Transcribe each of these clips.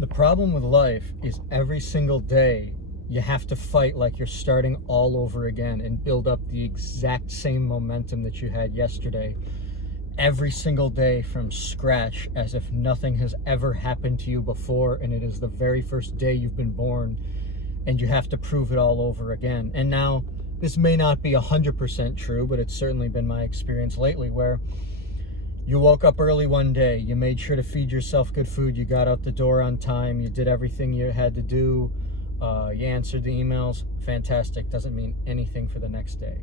The problem with life is every single day you have to fight like you're starting all over again and build up the exact same momentum that you had yesterday. Every single day from scratch, as if nothing has ever happened to you before and it is the very first day you've been born, and you have to prove it all over again. And now, this may not be 100% true, but it's certainly been my experience lately, where you woke up early one day, you made sure to feed yourself good food, you got out the door on time, you did everything you had to do, you answered the emails. Fantastic. Doesn't mean anything for the next day.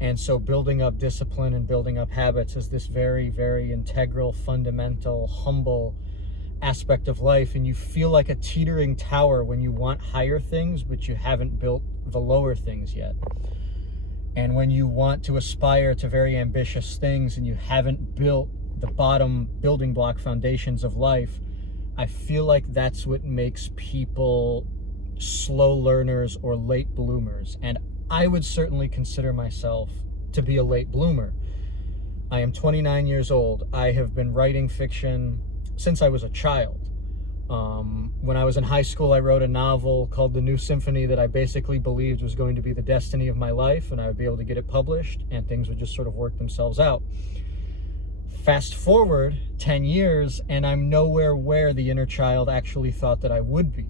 And so building up discipline and building up habits is this very, very integral, fundamental, humble aspect of life. And you feel like a teetering tower when you want higher things, but you haven't built the lower things yet. And when you want to aspire to very ambitious things and you haven't built the bottom building block foundations of life, I feel like that's what makes people slow learners or late bloomers. And I would certainly consider myself to be a late bloomer. I am 29 years old. I have been writing fiction since I was a child. When I was in high school, I wrote a novel called The New Symphony that I basically believed was going to be the destiny of my life, and I would be able to get it published, and things would just sort of work themselves out. Fast forward 10 years, and I'm nowhere where the inner child actually thought that I would be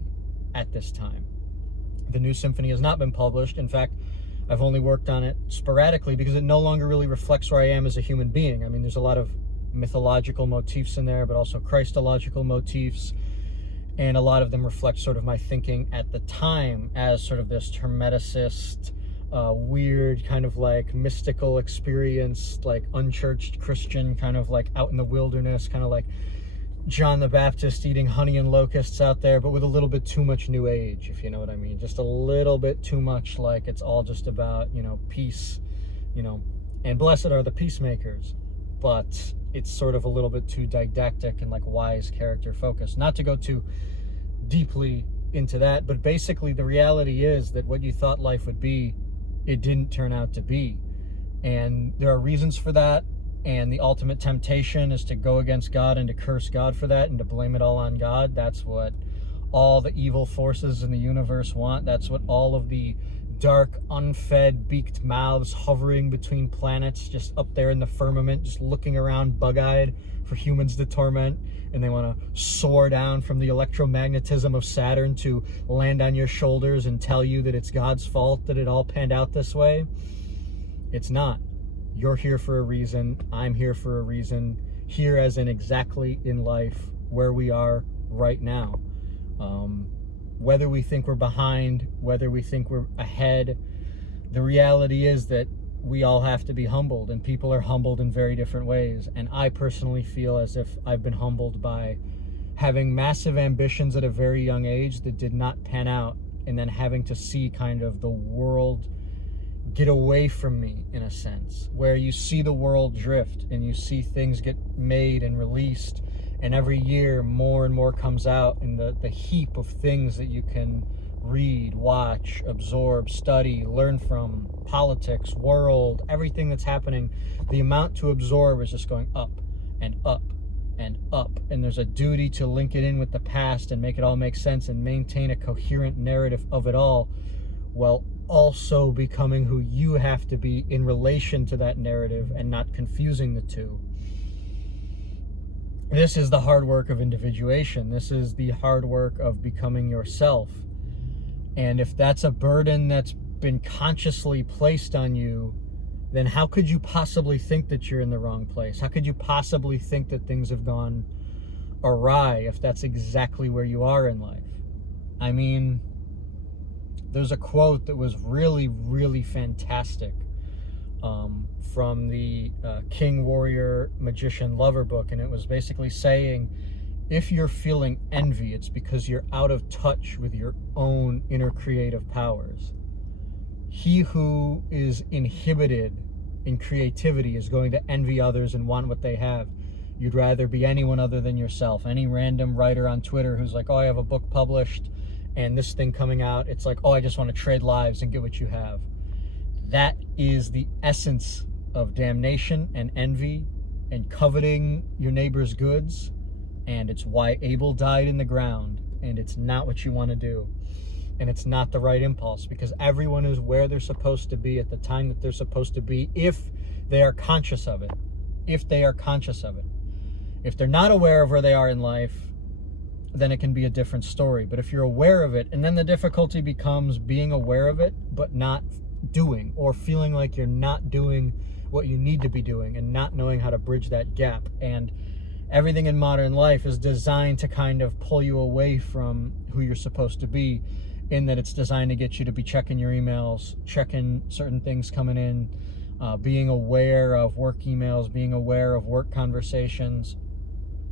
at this time. The New Symphony has not been published. In fact, I've only worked on it sporadically because it no longer really reflects where I am as a human being. I mean, there's a lot of mythological motifs in there, but also Christological motifs. And a lot of them reflect sort of my thinking at the time as sort of this Hermeticist, weird kind of like mystical experience, like unchurched Christian, kind of like out in the wilderness, kind of like John the Baptist eating honey and locusts out there, but with a little bit too much New Age, if you know what I mean. Just a little bit too much like it's all just about, peace, and blessed are the peacemakers. But it's sort of a little bit too didactic and like wise character focused. Not to go too deeply into that, but basically the reality is that what you thought life would be, it didn't turn out to be. And there are reasons for that. And the ultimate temptation is to go against God and to curse God for that and to blame it all on God. That's what all the evil forces in the universe want. That's what all of the dark, unfed, beaked mouths hovering between planets, just up there in the firmament, just looking around bug-eyed for humans to torment. And they want to soar down from the electromagnetism of Saturn to land on your shoulders and tell you that it's God's fault that it all panned out this way. It's not. You're here for a reason. I'm here for a reason. Here as in exactly in life where we are right now. Whether we think we're behind, whether we think we're ahead, the reality is that we all have to be humbled, and people are humbled in very different ways. And I personally feel as if I've been humbled by having massive ambitions at a very young age that did not pan out, and then having to see kind of the world get away from me, in a sense, where you see the world drift and you see things get made and released, and every year more and more comes out in the heap of things that you can read, watch, absorb, study, learn from, politics, world, everything that's happening. The amount to absorb is just going up and up and up, and there's a duty to link it in with the past and make it all make sense and maintain a coherent narrative of it all, while also becoming who you have to be in relation to that narrative and not confusing the two. This is the hard work of individuation. This is the hard work of becoming yourself. And if that's a burden that's been consciously placed on you, then how could you possibly think that you're in the wrong place? How could you possibly think that things have gone awry if that's exactly where you are in life? I mean, there's a quote that was really, really fantastic from the King, Warrior, Magician, Lover book. And it was basically saying, if you're feeling envy, it's because you're out of touch with your own inner creative powers. He who is inhibited in creativity is going to envy others and want what they have. You'd rather be anyone other than yourself. Any random writer on Twitter who's like, oh, I have a book published and this thing coming out, it's like, oh, I just want to trade lives and get what you have. That is the essence of damnation and envy and coveting your neighbor's goods. And it's why Abel died in the ground, and it's not what you want to do. And it's not the right impulse, because everyone is where they're supposed to be at the time that they're supposed to be, if they are conscious of it. If they are conscious of it. If they're not aware of where they are in life, then it can be a different story. But if you're aware of it, and then the difficulty becomes being aware of it, but not doing, or feeling like you're not doing what you need to be doing, and not knowing how to bridge that gap. And everything in modern life is designed to kind of pull you away from who you're supposed to be, in that it's designed to get you to be checking your emails, checking certain things coming in, being aware of work emails, being aware of work conversations.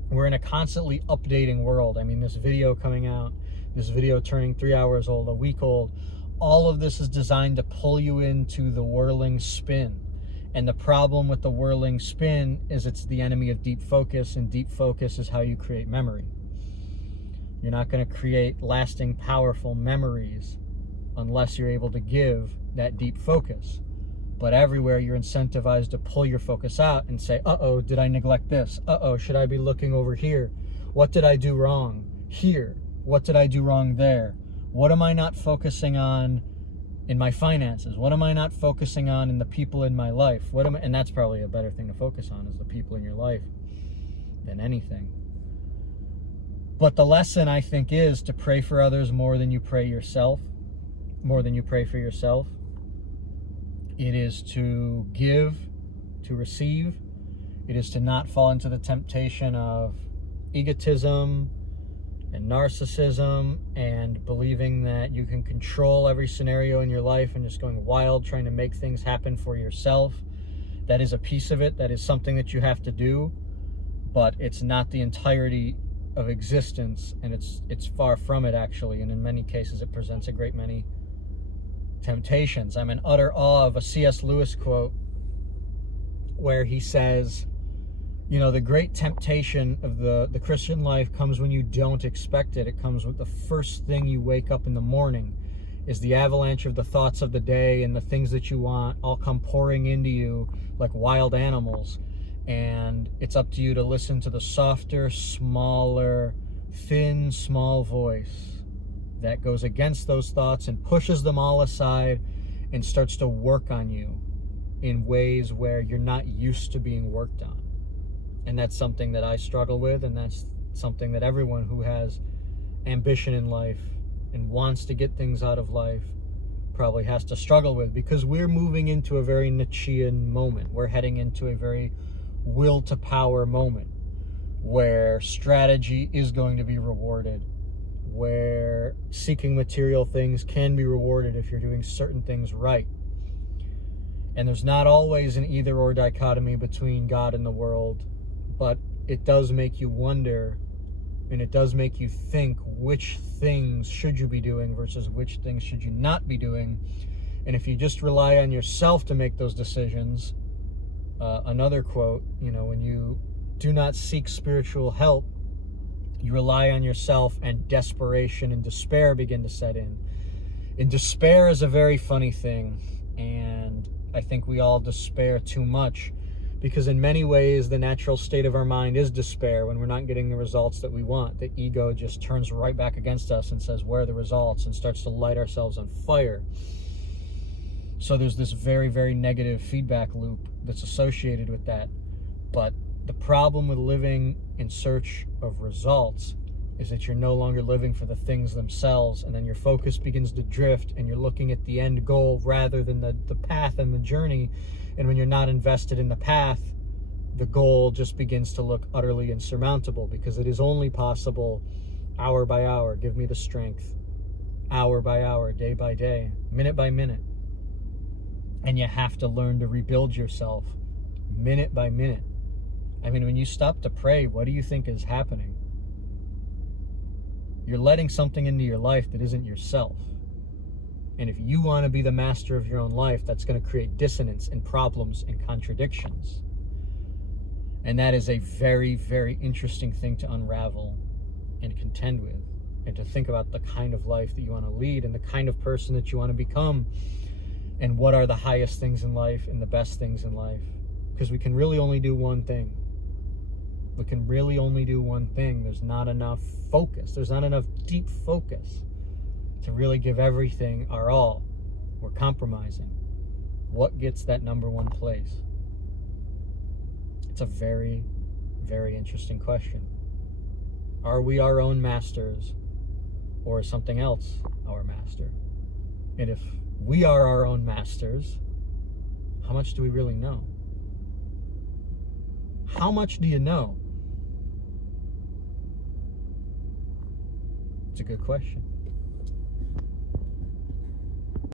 We're in a constantly updating world. I mean, this video coming out, this video turning 3 hours old, a week old, all of this is designed to pull you into the whirling spin. And the problem with the whirling spin is it's the enemy of deep focus, and deep focus is how you create memory. You're not going to create lasting, powerful memories unless you're able to give that deep focus. But everywhere you're incentivized to pull your focus out and say, uh-oh, did I neglect this? Uh-oh, should I be looking over here? What did I do wrong here? What did I do wrong there? What am I not focusing on in my finances? What am I not focusing on in the people in my life? And that's probably a better thing to focus on, is the people in your life, than anything. But the lesson, I think, is to pray for others more than you pray yourself, more than you pray for yourself. It is to give, to receive. It is to not fall into the temptation of egotism and narcissism, and believing that you can control every scenario in your life and just going wild trying to make things happen for yourself. That is a piece of it. That is something that you have to do, but it's not the entirety of existence, and it's far from it, actually. And in many cases it presents a great many temptations. I'm in utter awe of a C.S. Lewis quote where he says, you know, the great temptation of the Christian life comes when you don't expect it. It comes with the first thing you wake up in the morning, is the avalanche of the thoughts of the day and the things that you want all come pouring into you like wild animals. And it's up to you to listen to the softer, smaller, thin, small voice that goes against those thoughts and pushes them all aside and starts to work on you in ways where you're not used to being worked on. And that's something that I struggle with, and that's something that everyone who has ambition in life and wants to get things out of life probably has to struggle with, because we're moving into a very Nietzschean moment. We're heading into a very will to power moment where strategy is going to be rewarded, where seeking material things can be rewarded if you're doing certain things right. And there's not always an either or dichotomy between God and the world, but it does make you wonder, and it does make you think, which things should you be doing versus which things should you not be doing. And if you just rely on yourself to make those decisions, another quote, you know, when you do not seek spiritual help, you rely on yourself, and desperation and despair begin to set in. And despair is a very funny thing, and I think we all despair too much, because in many ways the natural state of our mind is despair. When we're not getting the results that we want, the ego just turns right back against us and says, where are the results, and starts to light ourselves on fire. So there's this very, very negative feedback loop that's associated with that. But the problem with living in search of results is that you're no longer living for the things themselves, and then your focus begins to drift, and you're looking at the end goal rather than the path and the journey. And when you're not invested in the path, the goal just begins to look utterly insurmountable, because it is only possible hour by hour. Give me the strength. Hour by hour, day by day, minute by minute. And you have to learn to rebuild yourself minute by minute. I mean, when you stop to pray, what do you think is happening? You're letting something into your life that isn't yourself. And if you want to be the master of your own life, that's going to create dissonance and problems and contradictions. And that is a very, very interesting thing to unravel and contend with, and to think about the kind of life that you want to lead and the kind of person that you want to become, and what are the highest things in life and the best things in life. Because we can really only do one thing. we can really only do one thing, there's not enough focus. There's not enough deep focus to really give everything our all. We're compromising. What gets that number one place? It's a very, very interesting question. Are we our own masters, or is something else our master? And if we are our own masters, how much do we really know? How much do you know? It's a good question.